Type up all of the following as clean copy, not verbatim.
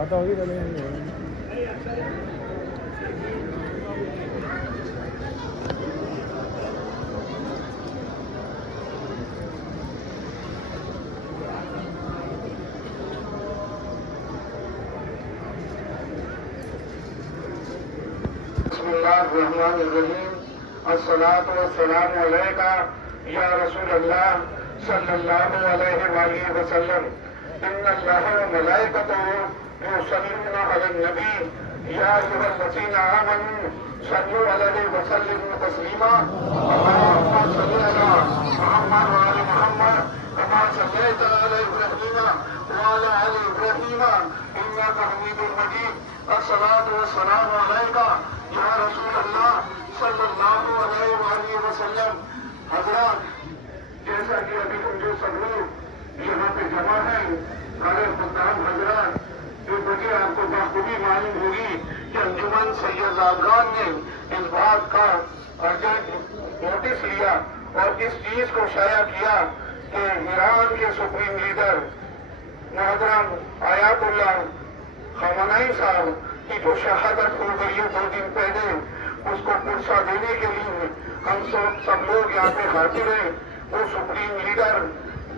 بات ہوگی پہلے بسم اللہ الرحمن الرحیم الصلاۃ والسلام علیک یا رسول اللہ صلی اللہ علیہ وآلہ وسلم ان اللہ وملائکتہ یصلون علی النبی یا ایھا الذین آمنوا صلوا علیہ وسلموا تسلیما اللہم صل علی محمد وعلی محمد کما صلیت علی ابراہیم وعلی آل ابراہیم انک حمید مجید الصلاۃ والسلام علیک یا رسول اللہ صلی اللہ علیہ وآلہ وسلم. حضرات، جیسا کہ ابھی ہم جو سب لوگ یہاں پہ جمع ہیں سارے خطاب حضرات، جو مجھے آپ کو بخوبی معلوم ہوگی کہ انجمن سید زادگان نے اس بات کا نوٹس لیا اور اس چیز کو شائع کیا کہ ایران کے سپریم لیڈر محترم آیات اللہ خامنئی صاحب کی جو شہادت ہو گئی ہے 2 دن پہلے، اس کو پرسہ دینے کے لیے ہم سب لوگ یہاں پہ حاضر ہیں. وہ سپریم لیڈر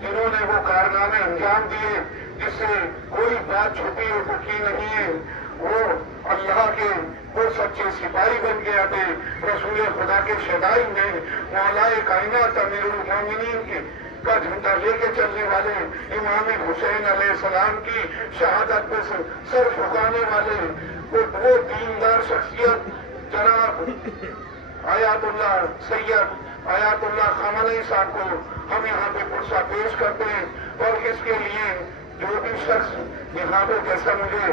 جنہوں نے وہ کارنامے انجام دیے جس سے کوئی بات چھپی اور پکی نہیں ہے، وہ اللہ کے وہ سچے سپاہی بن کے آتے رسول خدا کے شدائی میں مولا کائنات امیر المومنین کا جھنڈا لے کے چلنے والے امام حسین علیہ السلام کی شہادت پہ سر جھکانے والے وہ دیندار شخصیت جناب آیات اللہ سید آیات اللہ خامنئی صاحب کو ہم یہاں پہ پرسہ پیش کرتے ہیں. اور اس کے لیے جو بھی شخص یہاں پہ جیسا مجھے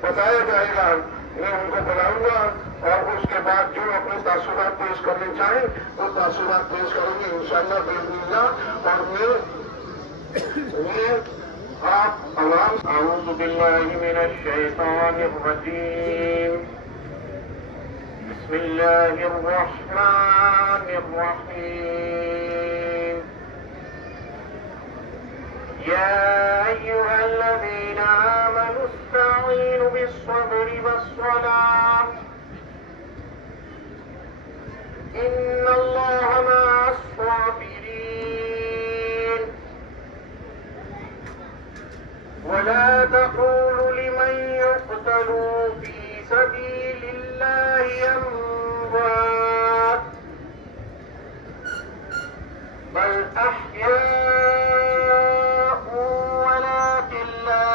بتایا جائے گا میں ان کو بلاؤں گا اور اس کے بعد جو اپنے تاثرات پیش کرنے چاہیں وہ تاثرات پیش کریں گے انشاءاللہ بإذن اللہ. اور میں آپ عوام اعوذ باللہ من الشیطان الرجیم بسم اللہ الرحمن الرحیم یا ایھا الذین آمنوا استعینوا بالصبر والصلاة ان اللہ مع الصابرین ولا تقولوا لمن يقتل في سبيل الله أموات بل أحياء ولكن لا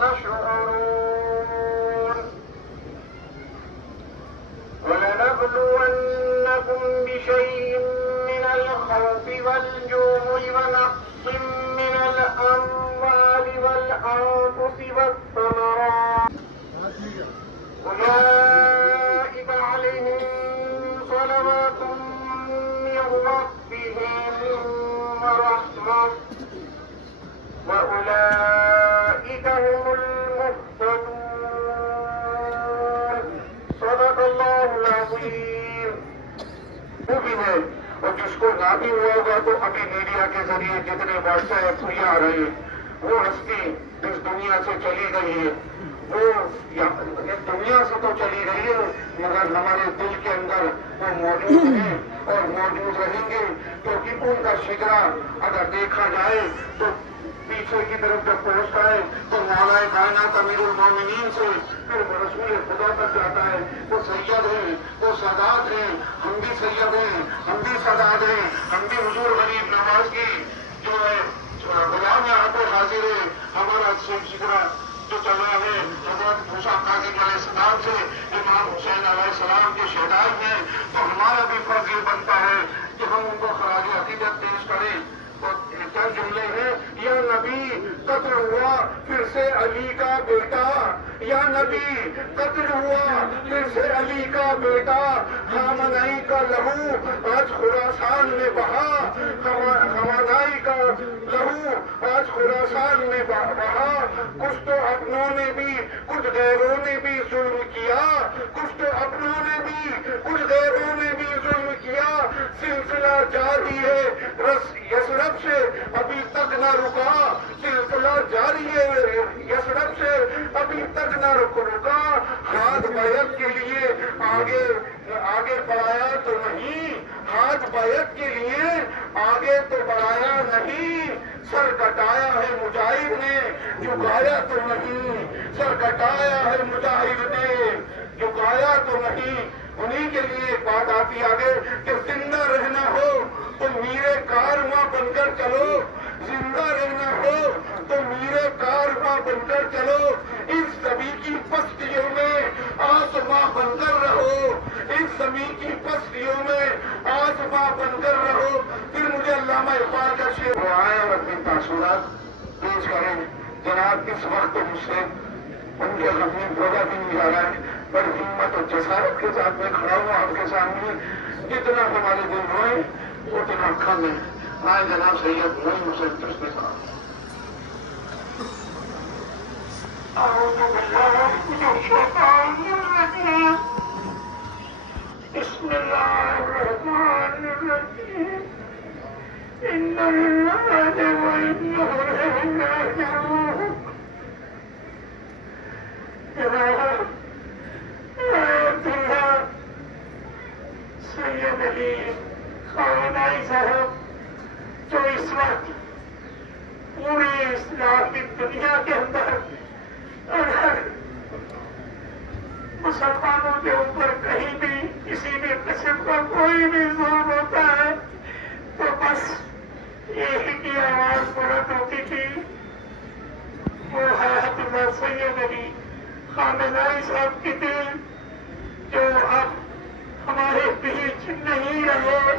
تشعرون ولنبلونكم بشيء من الخوف والجوع ونقص من الأموال والأنفس والثمرات أولئك عليهم صلوات من ربهم ورحمة وأولئك هم المهتدون. صدق الله العظيم. اور جس کو نہ بھی ہوا ہوگا تو ابھی میڈیا کے ذریعے جتنے واٹس ایپ یہ آ رہے ہیں وہ ہستی اس دنیا سے چلی گئی ہے، وہ دنیا سے تو چلی گئی ہے مگر ہمارے دل کے اندر وہ موجود ہیں اور موجود رہیں گے، کیونکہ ان کا شجرا اگر دیکھا جائے تو پیچھے کی طرف جب پہنچتا ہے تو مولا کائنات امیر المومنین سے پھر رسول خدا تک جاتا ہے. وہ سید ہیں، وہ سادات ہیں، ہم بھی سید ہیں، ہم بھی سادات ہیں، ہم بھی حضور غریب نواز کی جو ہے غلام یہاں پر حاضر ہے. ہمارا شجرا جو چلا ہے حضرت موسیٰ کاظم علیہ السلام سے امام حسین علیہ السلام کے شہدائی میں، تو ہمارا بھی فرض یہ بنتا ہے کہ ہم ان کو خراج عقیدت پیش کریں. تو کیا جملے ہیں، یا نبی قتل ہوا پھر سے علی کا بیٹا، یا نبی قتل ہوا پھر سے علی کا بیٹا، خامنئی کا لہو آج خراسان میں بہا، خامنئی کا لہو آج خراسان میں بہا. کچھ تو اپنوں نے بھی کچھ غیروں نے بھی ظلم کیا، کچھ تو اپنوں نے بھی کچھ غیروں نے بھی ظلم کیا. سلسلہ جاری ہے یثرب سے ابھی تک نہ رکا، سلسلہ جاری ہے یثرب سے ابھی تک نہ رکا، ہاتھ بیعت کے لیے آگے بڑھایا تو نہیں، ہاتھ بیعت کے لیے آگے تو بڑھایا نہیں، سر کٹایا ہے مجاہد نے، جھکایا تو نہیں، سر کٹایا ہے مجاہد نے، جھکایا تو نہیں۔ انہی کے لیے ایک بات آتی آگے کہ زندہ رہنا ہو تو میرے کارواں بن کر چلو، زندہ رہنا ہو تو میرے کارواں بن کر چلو، اس زمین کی پستیوں میں آسماں بن کر رہو، اس زمین کی پستیوں میں آسماں بن کر رہو۔ پھر مجھے علامہ اقبال کا شعر وہ آئے اور اپنی تاثرات پیش کریں۔ جناب اس وقت مجھ سے ان کے غمگین بوجھا بھی نہیں جا رہا ہے، بڑی ہمت اور جسارت کے ساتھ میں کھڑا ہوں آپ کے سامنے، جتنا ہمارے دل ہوئے اتنا کم ہے۔ آئے جناب سید معین حسین چشتی صاحب۔ اعوذ باللہ من الشیطان الرجیم، بسم اللہ الرحمن الرحیم، ان للہ و انا الیہ راجعون۔ جناب آیت اللہ سید علی خامنہئی صاحب جو اس وقت پوری اسلامی دنیا کے اندر اگر مسلمانوں کے اوپر کہیں بھی کسی بھی قسم کا کوئی بھی ظلم ہوتا ہے تو بس یہی کی آواز بلند ہوتی تھی، وہ حیات اللہ سید علی خامنہئی صاحب کی تھی، جو اب ہمارے بیچ نہیں رہے،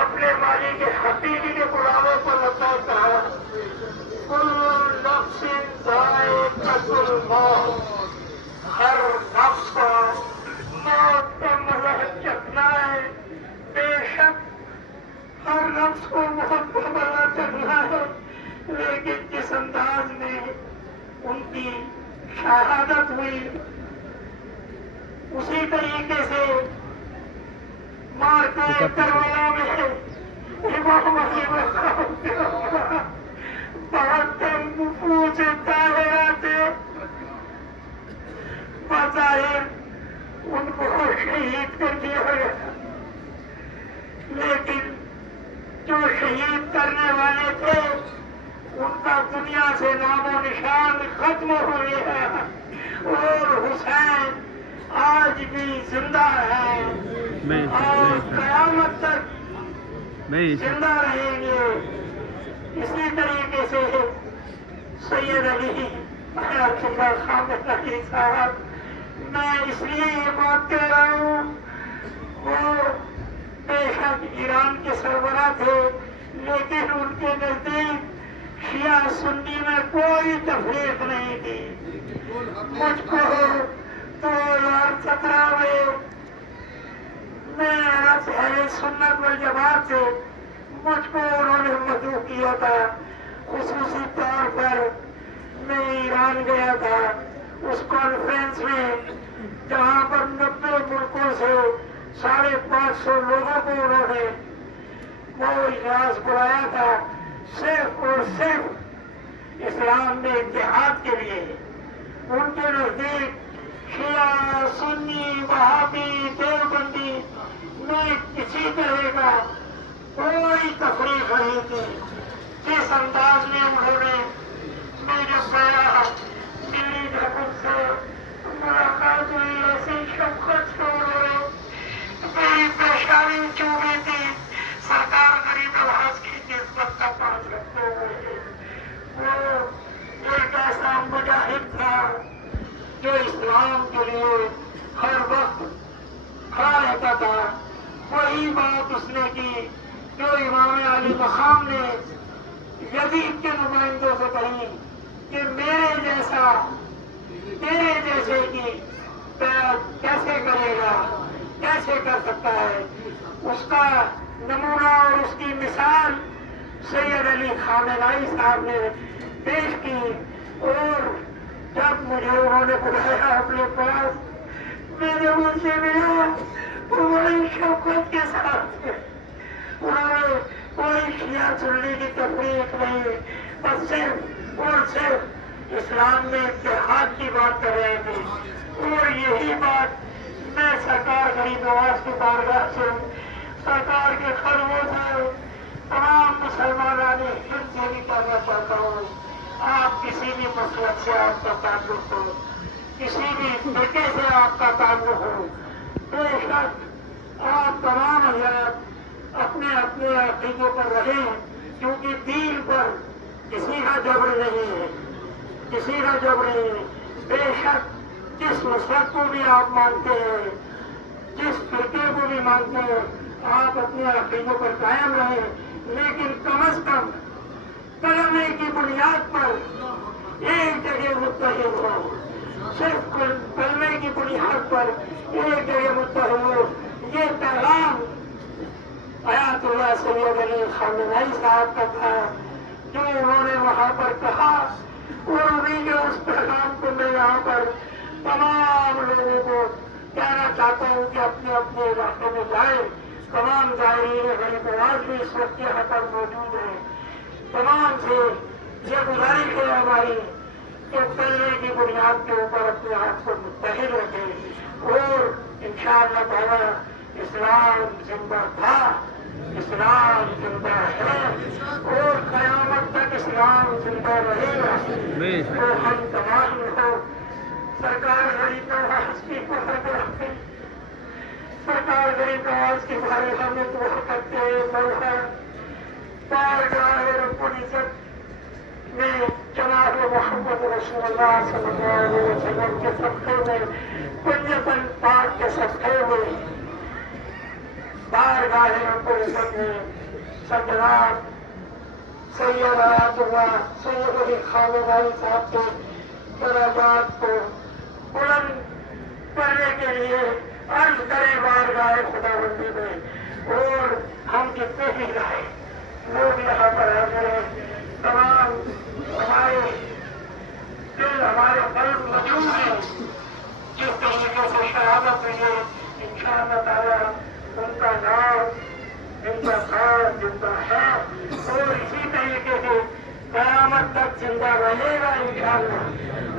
اپنے مالک حقیقی کے بلاوے پر بتاتا ہے، کل نفس ذائقۃ الموت، ہر نفس کو موت کا مزہ چکھنا ہے، بے شک ہر نفس کو موت کا مزہ چکھنا ہے، لیکن جس انداز میں ان کی شہادت ہوئی اسی طریقے سے مارکہ کربلا میں امام علی بہت نفوس طاہرات بظاہر ان کو شہید کر دیا گیا، لیکن جو شہید کرنے والے تھے ان کا دنیا سے نام و نشان ختم ہو گیا، اور حسین آج بھی زندہ ہے اور قیامت تک زندہ رہیں گے۔ اسی طریقے سے سید علی حیات اللہ خامنہئی صاحب، میں اس لیے یہ بات کہہ رہا ہوں، وہ بے شک ایران کے سربراہ تھے، لیکن ان کے نزدیک شیعہ سنی میں کوئی تفریق نہیں تھی۔ مجھ کو 2017 میں عرب اہل سنت والجماعت سے مجھ کو انہوں نے مدعو کیا تھا، خصوصی طور پر میں ایران گیا تھا اس کانفرنس میں جہاں پر 90 ملکوں سے 550 لوگوں کو انہوں نے وہ اجلاس بلایا تھا، صرف اور صرف اسلام میں اتحاد کے لیے۔ ان کے نزدیک شیعہ سنی وہابی دیوبندی میں کسی طرح کا کوئی تفریق نہیں تھی۔ جس انداز میں انہوں نے میرے گیا میری جب ان سے ملاقات ہوئی، ایسی شفقت سے انہوں نے میری پیشانی چومی تھی، سرکار غریب نواز کی نسبت کا پاس رکھتے ہوئے وہ ایک ایسا مجاہد تھا جو اسلام کے لیے ہر وقت کھڑا رہتا تھا۔ وہی بات اس نے کی جو امام علی مقام نے یزید کے نمائندوں سے کہی کہ میرے جیسا تیرے جیسے کی کیسے کرے گا، کیسے کر سکتا ہے۔ اس کا نمونہ اور اس کی مثال سید علی خامنہئی صاحب نے پیش کی، اور جب مجھے انہوں نے بلایا اپنے پاس، میں نے ان سے ملا تو بڑی شوقت کے ساتھ انہوں نے کوئی شیعہ سنی کی تفریق نہیں، بس صرف اور صرف اسلام میں اتحاد کی بات کر رہے تھے، اور یہی بات میں سرکار غریب نواز کی بارگاہ سے، سرکار کے خطبوں سے تمام مسلمانوں ہند سے بھی کرنا چاہتا ہوں۔ آپ کسی بھی مسلک سے آپ کا تعلق ہو، کسی بھی فرقے سے آپ کا تعلق ہو، بے شک آپ تمام حضرات اپنے اپنے عقیدے پر رہیں، کیونکہ دین پر کسی کا جبر نہیں ہے، کسی کا جبر نہیں ہے۔ بے شک جس مسلک کو بھی آپ مانتے ہیں، جس فرقے کو بھی مانتے ہیں، آپ اپنے عقیدوں پر قائم رہیں، لیکن کم از کم کلمے کی بنیاد پر ایک جگہ متحد ہو، صرف کلمے کی بنیاد پر ایک جگہ متحد ہو۔ یہ پیغام آیت اللہ سید علی خامنہئی صاحب کا تھا، جو انہوں نے وہاں پر کہا، اور انہیں کے اس پیغام کو میں یہاں پر تمام لوگوں کو کہنا چاہتا ہوں کہ اپنے اپنے علاقے میں جائیں۔ تمام زائرین غریب نواز بھی اس وقت یہاں پر موجود ہیں، تمام سے یہ گزارش ہے ہماری کہ کلمے کی بنیاد کے اوپر اپنے آپ کو متحد رکھیں، اور انشاءاللہ تعالی اسلام زندہ تھا، اسلام زندہ ہے، اور قیامت تک اسلام زندہ رہے گا۔ تو ہم تمام کو سرکار غریب نواز کی سرکار غریب نواز کی بارگاہ میں دعا کرتے ہیں، مولا بارگاہ رب العزت میں جناب محمد رسول اللہ صلی اللہ علیہ وسلم کے صدقے میں، کنجتن پاک کے صدقے میں، بارگاہ رب العزت میں جناب سید آیت اللہ سید علی خامنہئی صاحب کے درجات کو بلند کرنے کے لیے عرض کرے بارگاہ خداوندی میں، اور ہم جتنے بھی رہے لوگ یہاں پر حاضر ہیں، تمام ہمارے دل ہمارے قلب موجود ہیں، جس طریقے سے شہادت ہوئی، انشاءاللہ تعالی ان کا نام زندہ تھا، زندہ ہے، اور اسی طریقے سے قیامت تک زندہ رہے گا انشاءاللہ۔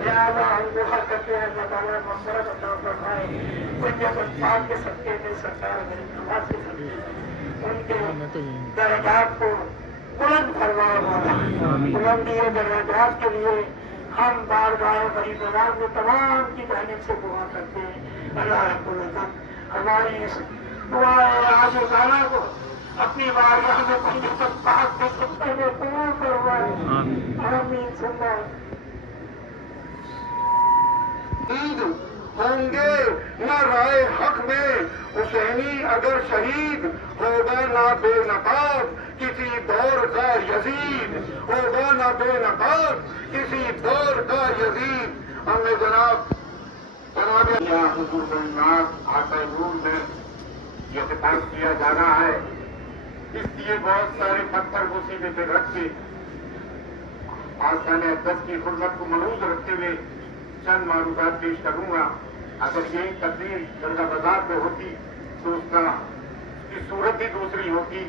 لہٰذا ہم دعا کرتے ہیں اللہ تعالیٰ مغفرت عطا فرمائے، کنجتن پاک کے صدقے میں، سرکار غریب نواز کے صدقے میں ان کے درجات کو بلند فرمائے مولا۔ بلندی درجات کے لیے ہم بارگاہ غریب نواز میں تمام کی جانب سے دعا کرتے ہیں۔ اللہ رب العزت ہماری اس دعائے عاجزانہ کو اپنی بارگاہ میں کنجتن پاک کے صدقے میں قبول فرمائے، آمین ثم ہوں گے نہ رائے حق میں حسینی اگر شہید، ہوگا نہ بے نقاب کسی دور کا یزید، ہوگا نہ بے نقاب کسی دور کا یزید۔ ہمیں جناب حضور الناس آقا نور میں یہ خطاب کیا جانا ہے، اس لیے بہت سارے پتھر کو سیدھے پہ رکھ کے آستانِ اقدس کی حرمت کو ملحوظ رکھتے ہوئے چند معروضات پیش کروں گا۔ اگر یہی تقریر درگاہ بازار پہ ہوتی تو اس کی صورت ہی دوسری ہوتی،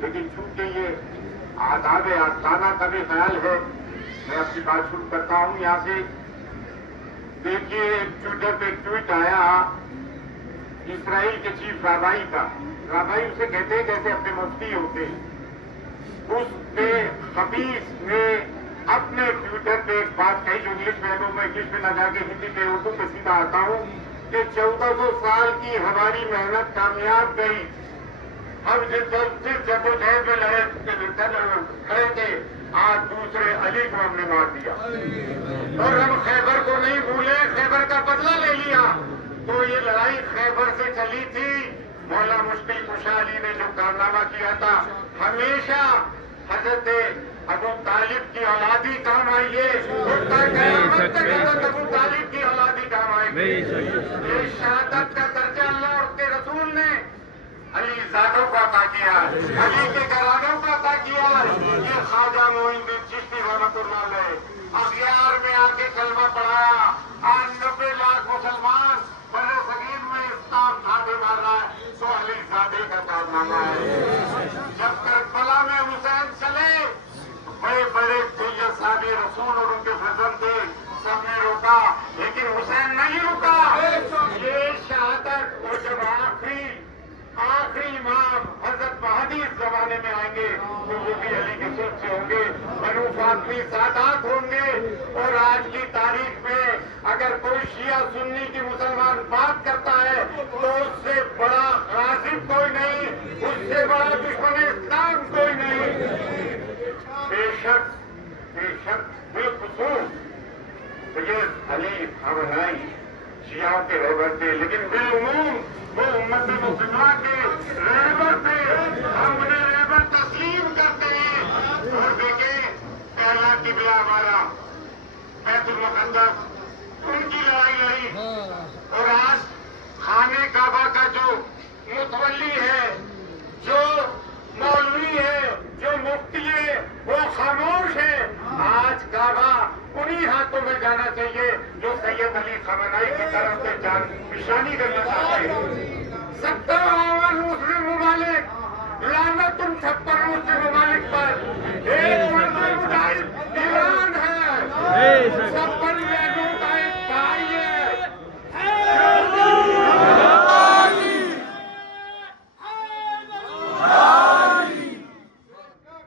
لیکن چونکہ یہ آداب آستانہ کا بھی خیال ہے، میں اپنی بات شروع کرتا ہوں یہاں سے۔ دیکھیے ٹویٹر پہ ٹویٹ آیا اسرائیل کے چیف رابائی کا، رابائی اسے کہتے ہیں جیسے اپنے مفتی ہوتے ہیں، اس پہ خبیث نے اپنے ٹویٹر پہ ایک بات کہی جو انگلش میں ہے، تو میں انگلش میں نہ جا کے ہندی پہ اردو پہ سیدھا آتا ہوں کہ 1400 سال کی ہماری محنت کامیاب گئی، ہم جس جدوجہد میں کھڑے تھے، آج دوسرے علی کو ہم نے مار دیا، اور ہم خیبر کو نہیں بھولے، خیبر کا بدلہ لے لیا۔ تو یہ لڑائی خیبر سے چلی تھی، مولا مشکل کشا علی نے جو کارنامہ کیا تھا، ہمیشہ حضرت ابو طالب کی اولادی کام آئی ہے، قیامت تک حضرت ابو طالب کی اولادی کام آئے گی۔ یہ شہادت کا درجہ اللہ اور اس کے رسول نے علی زادوں کو عطا کیا، علی کے گھرانوں کو عطا کیا۔ یہ خواجہ معین الدین چشتی رحمۃ اللہ علیہ اغیار میں آ کے کلمہ پڑھایا، آج 90 لاکھ مسلمان بڑے صغیر میں اسلام ڈھانڈے مار رہا ہے، تو علی زادے کا کارنامہ ہے۔ جب کربلا میں حسین چلے، بڑے بڑے سید صحابہ رسول اور ان کے فرزند تھے، لیکن حسین نہیں رکا. یہ شہادت اور جب آخری امام حضرت مہدی اس زمانے میں آئیں گے تو وہ بھی علی کے صلب سے ہوں گے, بنو فاطمی سادات ہوں گے. اور آج کی تاریخ میں اگر کوئی شیعہ سنی کی مسلمان بات کرتا ہے تو اس سے بڑا غاصب کوئی نہیں, اس سے بڑا دشمن اسلام کوئی نہیں. بے شک بالخصوص یہ علی خامنہئی شیعوں کے رہبر تھے, لیکن بالعموم وہ امت مسلمہ کے رہبر تھے. ہم انہیں رہبر تسلیم کرتے ہیں. اور دیکھیں پہلا قبلہ ہمارا بیت المقدس, ان کی لڑائی لڑی. اور آج خانہ کعبہ کا جو متولی ہے, جو مولوی ہے, جو مفتی ہے, وہ خاموش ہے. آج کعبہ انہی ہاتھوں میں جانا چاہیے جو سید علی خامنہئی کی طرف سے جان نشانی کرنا چاہتے ہیں. 57 مسلم ممالک, لعنت 56 مسلم ممالک پر, ایک مرد مجاہد ایران ہے, 56 لوگوں کا ایک بھائی ہے.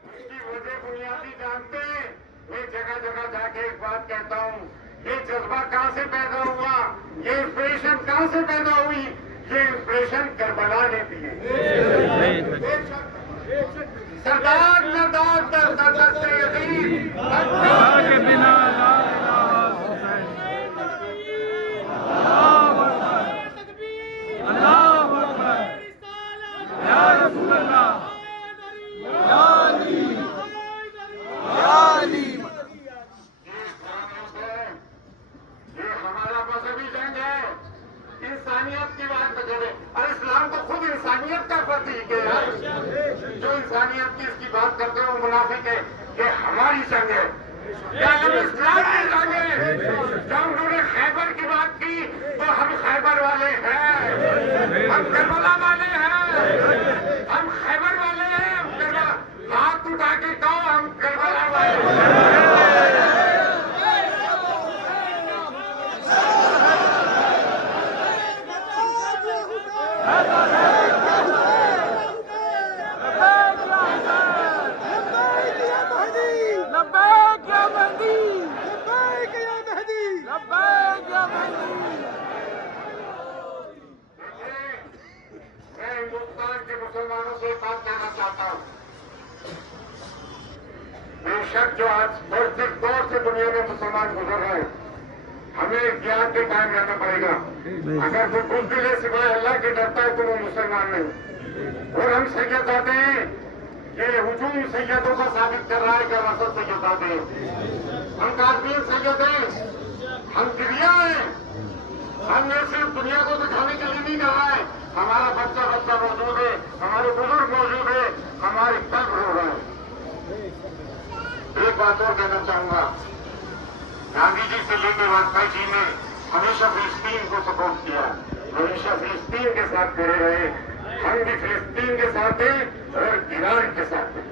اس کی وجہ بنیادی جانتے ہیں. میں جگہ جگہ جا کے ایک بات کہتا ہوں, یہ جذبہ کہاں سے پیدا ہوا, یہ انسپریشن کہاں سے پیدا ہوئی. یہ انسپریشن کربلا نے دی ہے. سردار نداد در دست یزید کے بنا انسانیت کی بات کرے. اور اسلام تو خود انسانیت کا فتیق ہے. جو انسانیت کی اس کی بات کرتے ہیں وہ منافق ہے. یہ ہماری جنگ ہے, یہ اسلام کی جنگ ہے. جب انہوں نے خیبر کی بات کی تو ہم خیبر والے ہیں, ہم کربلا والے ہیں, ہم خیبر والے ہیں. ہم کربلا, ہاتھ اٹھا کے کہو ہم کربلا والے ہیں. میں ہندوستان کے مسلمانوں سے ایک بات کہنا چاہتا ہوں. بے شک جو آج جس دور سے دنیا میں مسلمان گزر رہے ہیں, ہمیں احتیاط کے قائم رہنا پڑے گا. اگر وہ بزدل سوائے اللہ کے ڈرتا ہے تو وہ مسلمان نہیں. اور ہم سیدزادے ہیں, یہ ہجوم سیدوں کا ثابت کر رہا ہے کہ رسل سیدزادے ہیں. ہم کاربین سید ہیں, ہم گریا ہیں. ہم نے صرف دنیا کو دکھانے کے لیے نہیں کہا ہے. ہمارا بچہ موجود ہے, ہمارے بزرگ موجود ہے, ہمارے قلب رو رہے ہیں. ایک بات اور کہنا چاہوں گا, گاندھی جی سے لے کے واجپئی جی نے ہمیشہ فلسطین کو سپورٹ کیا, ہمیشہ فلسطین کے ساتھ کھڑے رہے. ہم بھی فلسطین کے ساتھ ہیں اور ایران کے ساتھ ہیں,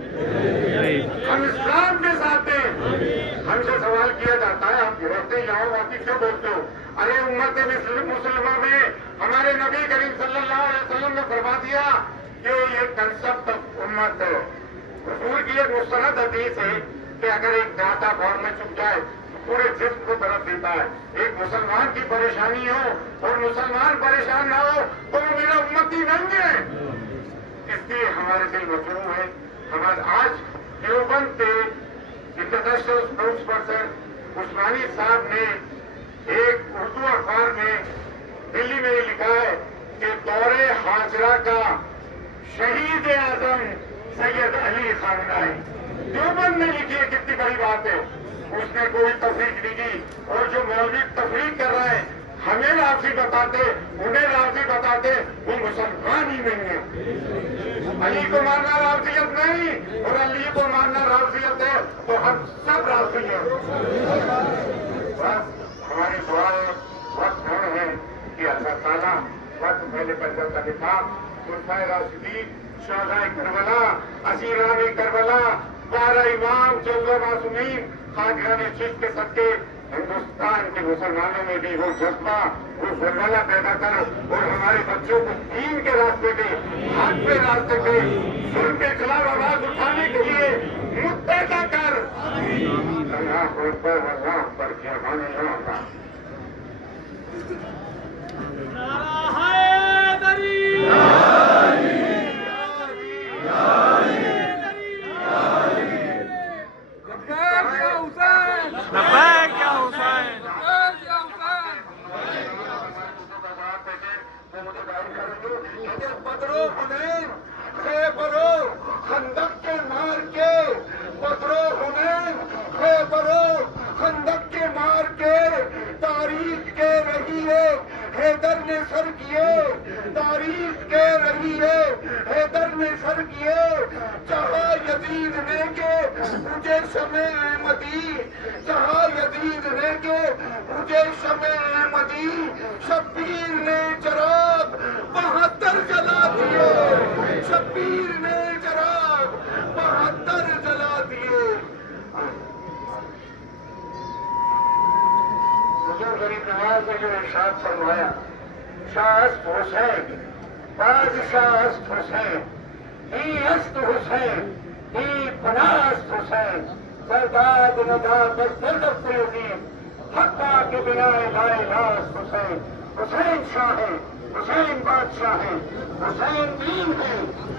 ہم اسلام کے ساتھ ہیں. ہم سے سوال کیا جاتا ہے, آپ گرفتے یہاں واقعی کیوں بولتے ہو؟ ارے امت مسلمہ میں ہمارے نبی کریم صلی اللہ علیہ وسلم نے فرما دیا کہ یہ کنسپٹ امت ہے. رسول کی ایک مستند حدیث ہے کہ اگر ایک دانتا پاؤں میں چپ جائے پورے جسم کو طرف دیتا ہے. ایک مسلمان کی پریشانی ہو اور مسلمان پریشان نہ ہو تو وہ میرا امتی نہیں ہے. اس لیے ہمارے دل مجروح ہے. ہمارے آج دیوبند کے انٹرنیشنل اسپوکس پرسن عثمانی صاحب نے ایک اردو اخبار میں دلی میں یہ لکھا ہے کہ دور ہاجرہ کا شہید اعظم سید علی خامنہئی. دیوبند نے لکھی ہے, کتنی بڑی بات ہے. اس نے کوئی تفریق نہیں کی. اور جو مولوی تفریق کر رہے ہیں ہمیں رافضی بتاتے, انہیں رافضی بتاتے, وہ مسلمان ہی نہیں ہے. علی کو ماننا رافضیت نہیں, اور علی کو ماننا رافضیت ہے تو ہم سب رافضی ہیں. بس ہماری دعائیں وقت ہے کہ اللہ تعالیٰ وقت پہلے پنجاب کا دفاع, خلفائے راشدین, شہدائے کربلا, اسیران کربلا, 12 امام, 14 معصومین, خواجگان چشت کے صدقے ہندوستان کے مسلمانوں میں بھی وہ جذبہ وہ ولولہ پیدا کر اور ہمارے بچوں کو دین کے راستے پہ حق کے راستے پہ ظلم کے خلاف آواز اٹھانے کے لیے متحدہ کر. اللہ اکبر اللہ اکبر کیا مانے نہ ہوگا. خندق کے مار کے بدرو حنین خیبرو خندق کے مار کے تاریخ کے رہی ہے حیدر نے سر کیے تاریخ کے رہی ہے حیدر نے سر کیے جہاں یزید نے کے مجھے شمع احمدی جہاں یزید نے کے مجھے شمع احمدی شبیر نے چراغ 72 جلا دیے شبیر نے چراغ 72 جلا دیے. حضور غریب نواز نے جو ارشاد فرمایا شاہ است حسین بادشاہ است حسین ای است حسین ای پناہ است حسین سرداد ندا بس دردت یزید حقا کے بنا لا الہ است حسین. حسین شاہ ہے حسین بادشاہ ہے حسین دین ہے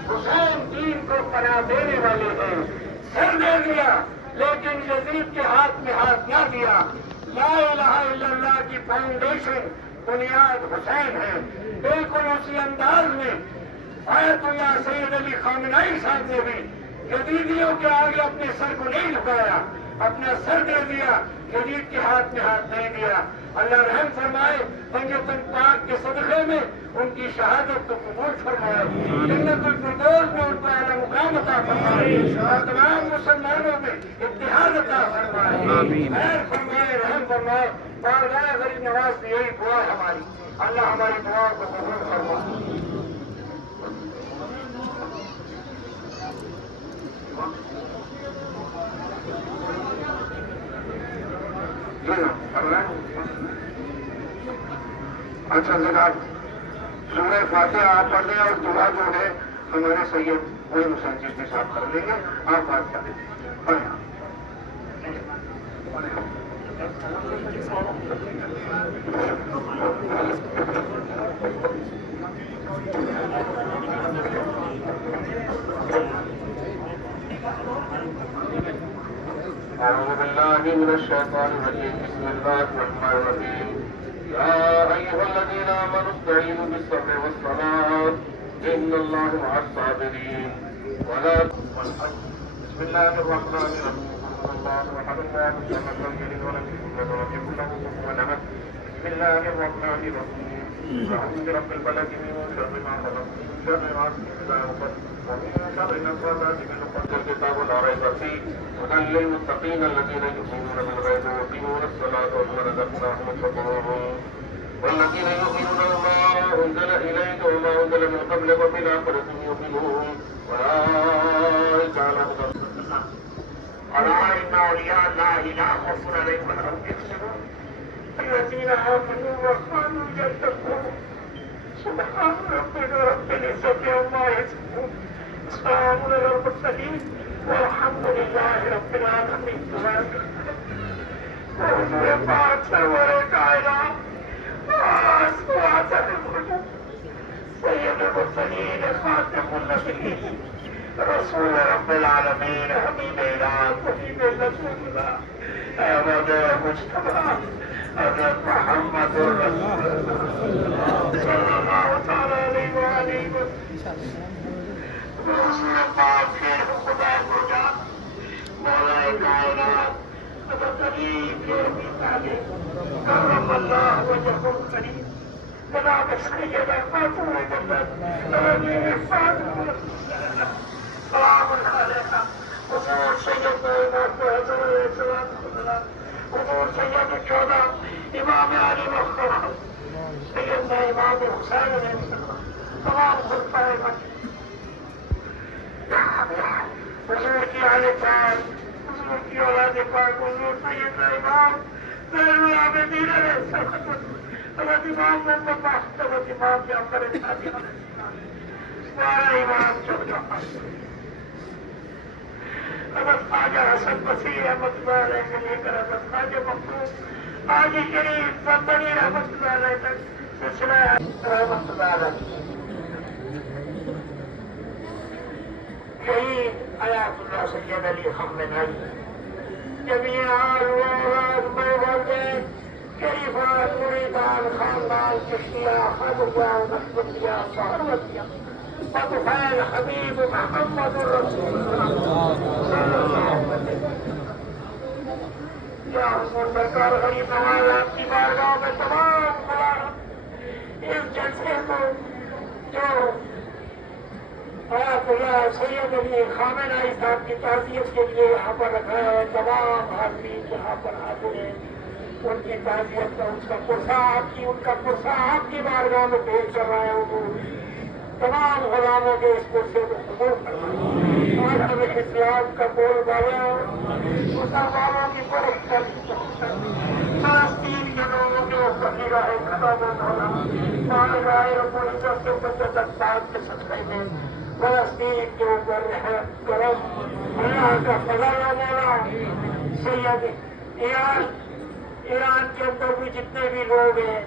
حسین دین کو پناہ دینے والے ہیں. سر دے دیا لیکن یزید کے ہاتھ میں ہاتھ نہ دیا. لا الہ الا اللہ کی فاؤنڈیشن بنیاد حسین ہے. بالکل اسی انداز میں آیت اللہ سید علی خامنہئی صاحب نے بھی یزیدیوں کے آگے اپنے سر کو نہیں جھکایا اپنا سر دے دیا یزید کے ہاتھ میں ہاتھ نہیں دیا. اللہ رحم فرمائے پنجتن پاک کے صدقے میں ان کی شہادت کو قبول فرمائے جنت الفردوس میں ان کو اعلیٰ مقام عطا فرمائے اور تمام مسلمانوں میں اتحاد عطا فرمائے خیر فرمائے رحم فرمائے. بارگاہ غریب نواز کی یہی دعا ہے ہماری. اللہ ہماری دعا کو قبول فرمائے. اچھا جناب سورہ فاتحہ آپ پڑھ لیں اور دعا جو ہے ہمارے سید وہی حسین چشتی صاحب کر لیں گے. آپ فاتحہ پڑھیں. أعوذ بالله من الشيطان الرجيم بسم الله الرحمن الرحيم يا أيها الذين آمنوا استعينوا بالصبر والصلاة إن الله مع الصابرين ولا بسم الله الرحمن الرحيم الله أحد الله الصمد لم يلد ولم يولد ولم يكن له كفوا أحد بسم الله الرحمن الرحيم أعوذ برب الفلق من شر ما خلق من شر غاسق إذا وقب ومن شر النفاثات في العقد الكتاب لا ريب فيه هدى للمتقين الذين يؤمنون بالغيب ويقيمون الصلاة ومما رزقناهم ينفقون والذين يؤمنون بما أنزل إليك وما أنزل من قبلك وبالآخرة هم يؤمنون أولئك على هدى من ربهم ألا إن أولياء الله لا خوف عليهم ولا هم يحزنون الذين آمنوا وكانوا يتقون سبحان ربك رب العزة عما يصفون سلام على المرسلين والحمد لله رب العالمين. حضور پاک سرور کائنات واسطہ الوجود سید المرسلین خاتم النبیین رسول رب العالمین حبیب الہ حبیب رسول اللہ احمد مجتبی حضرت محمد رسول اللہ صلی اللہ تعالی علیہ وآلہ وسلم. رسول پاک کے خدا کو جان مولا کائنات حضرت علی کے ابی طالب کرم اللہ وجہہ الکریم جناب سیدہ خاتون جنت علی فاطمہ سلام علیکہ حضور سید کائنات حضور السلام حضور سید 14 امام علی مختار سیدنا امام حسین علیہ السلام تمام خلفائے راشدین حضور کی آل پاک حضور کی اولاد پاک حضور سیدنا امام العابدین علیہ السلام حضرت امام محمد حضرت امام جعفر صادق ہمارا امام چودہ حضرت خواجہ حسن مسیح رحمۃ اللہ علیہ سے لے کر حضرت خواجہ مخدوم حاجی شریف زندانی رحمۃ اللہ علیہ تک سلسلہ رحمۃ اللہ علیہ شہید آیات اللہ سید علی خامنہئی جمیع آل و اولاد والدین شریفان مریدان خاندان چشتیہ خادریہ نقشبندیہ سہروردیہ فضفیل حبیب محمد الرسول اللہ صلی اللہ علیہ وسلم یا حضور سرکار غریب نواز آپ کی بارگاہ میں تمام مبارک اس جلسے کو جو آیات اللہ سید علی خامنہئی صاحب کی تعزیت کے لیے یہاں پر رکھا ہے تمام حاضرین یہاں پر حاضر ہیں ان کی تعزیت کا ان کا پرسہ آپ کی بارگاہ میں پیش کر رہا ہے حضور تمام غلاموں کے اس پرسے کو قبول فرمائے اور ہمیں اسلام کا بول بالا مسلمانوں کی فلسطین کے لوگوں کے فقیرہ ہے خطابت ہونا مالگاہ رب العزت سے مجدد اقدام کے صدقے میں فلسطین کے اوپر رحم کرم اللہ کا فضل و مولا سید ایران کے اندر بھی جتنے بھی لوگ ہیں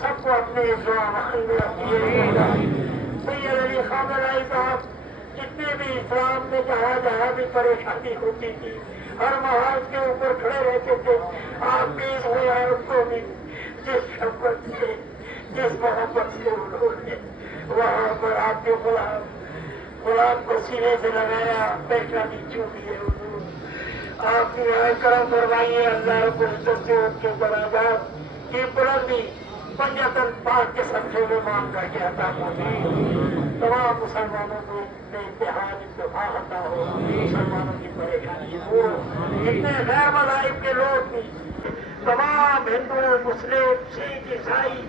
سب کو اپنے اسلام میں رکھیے سید علی خامنہئی صاحب جتنے بھی اسلام میں جہاں بھی پریشانی ہوتی تھی ہر محاذ کے اوپر کھڑے رہتے تھے آپ بھی اس غیرت کو بھی جس شفقت سے جس محبت سے انہوں نے وہاں پر آپ کے غلام کو سینے سے لگایا پیشانی چومی ہے حضور آپ کی کرم فرمائیے اللہ رب العزت سے ان کے درجات کی بلندی پنجتن پاک کے صدقے میں مانگ کر کے عطا ہوگی تمام مسلمانوں کو اتحاد اتفاق عطا ہو مسلمانوں کی پریشانی دور ہو اتنے غیر مذاہب کے لوگ بھی تمام ہندو مسلم سکھ عیسائی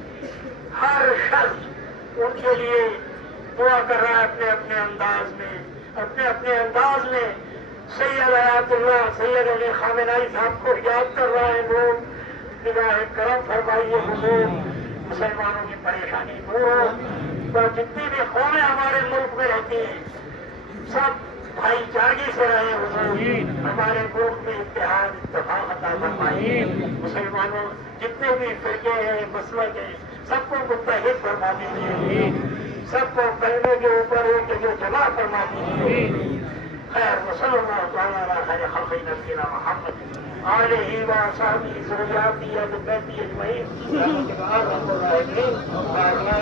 ہر شخص ان کے لیے دعا کر رہا ہے اپنے اپنے انداز میں سید آیات اللہ سید علی خامنہئی صاحب کو یاد کر رہا ہے لوگ نگاہ کرم فرمائیے حضور مسلمانوں کی پریشانی دور ہو اور جتنی بھی قومیں ہمارے ملک میں رہتی ہیں سب بھائی چارگی سے رہے حضور ہمارے ملک میں اتحاد اتفاق عطا فرمائیے مسلمانوں جتنے بھی فرقے ہیں مسلک ہیں سب کو متحد فرما دیجیے سب کو کلمے کے اوپر ایک جگہ جمع فرما دیجیے خیر وصلی اللہ تعالی علی خیر خلق نبینا محمد آلہ و صحبہ ذریاتہ اجمعین